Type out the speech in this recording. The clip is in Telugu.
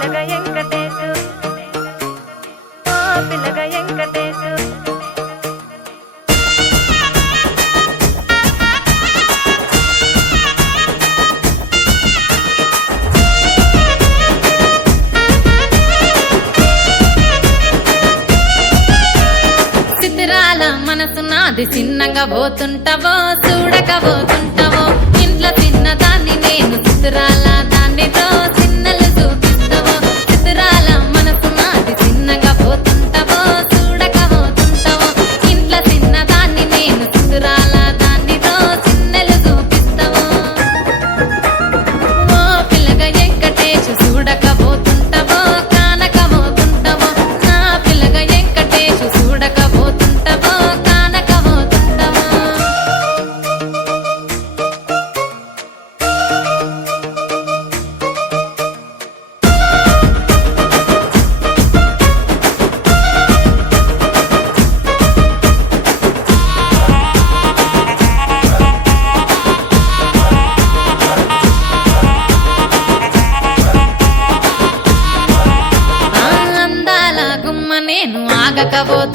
పిల్లగ వెంకటేశు ఓ పిల్లగ వెంకటేశు చిత్రాల మనసు నాది చిన్నగా పోతుంటావో చూడకపోతుంటావో ఇంట్లో చిన్నదాన్ని నేను చిత్రాల దాన్నితో చిన్నలు చూపిస్తావో చిత్రాల మనసు నాది చిన్నగా పోతుంటావో చూడకపోతుంటావో ఇంట్లో చిన్నదాన్ని నేను చిత్రాల దాన్నితో చిన్నలు చూపిస్తావో ఓ పిల్లగా వెంకటేశు చూడకపోతుంటావో కానకపోతుంటావో నా పిల్లగా వెంకటేశు చూడకపోతుంటావో కానకపోతుంటావో అందాల గుమ్మ నేను ఆగకపోతుంటావో